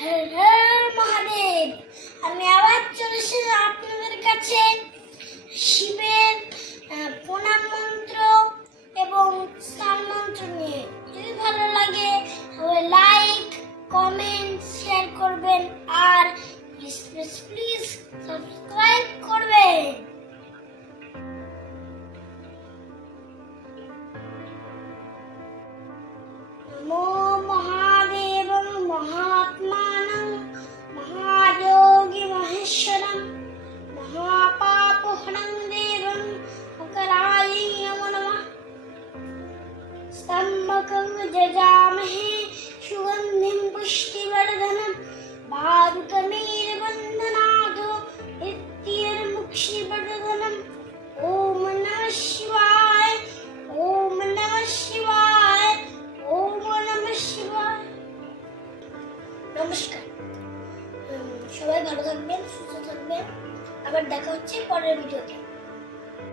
হর হর মহাদেব। আমি আবার চলে এসেছি আপনাদের কাছে শিবের প্রণাম মন্ত্র এবং স্নান মন্ত্র নিয়ে। যদি ভালো লাগে তাহলে লাইক, কমেন্ট, শেয়ার করবেন আর প্লিজ সাবস্ক্রাইব করবেন। নমো মহাদেবং মহাত্মানং মহাযোগী মহেশ্বরং মহাপাপহরং দেবং মকরায় নমো নমঃ। স্তম্ভকং যজামহে সুগন্ধিং পুষ্টিবর্ধনং বাধুকমেরবন্ধনাদো নিত্যৈর্मुक्षिवर्धनम्। ओम नमः शिवाय, ओम नमः शिवाय, ओम नमः शिवाय। নমস্কার, সবাই ভালো থাকবেন, সুস্থ থাকবেন। আবার দেখা হচ্ছে পরের ভিডিওতে।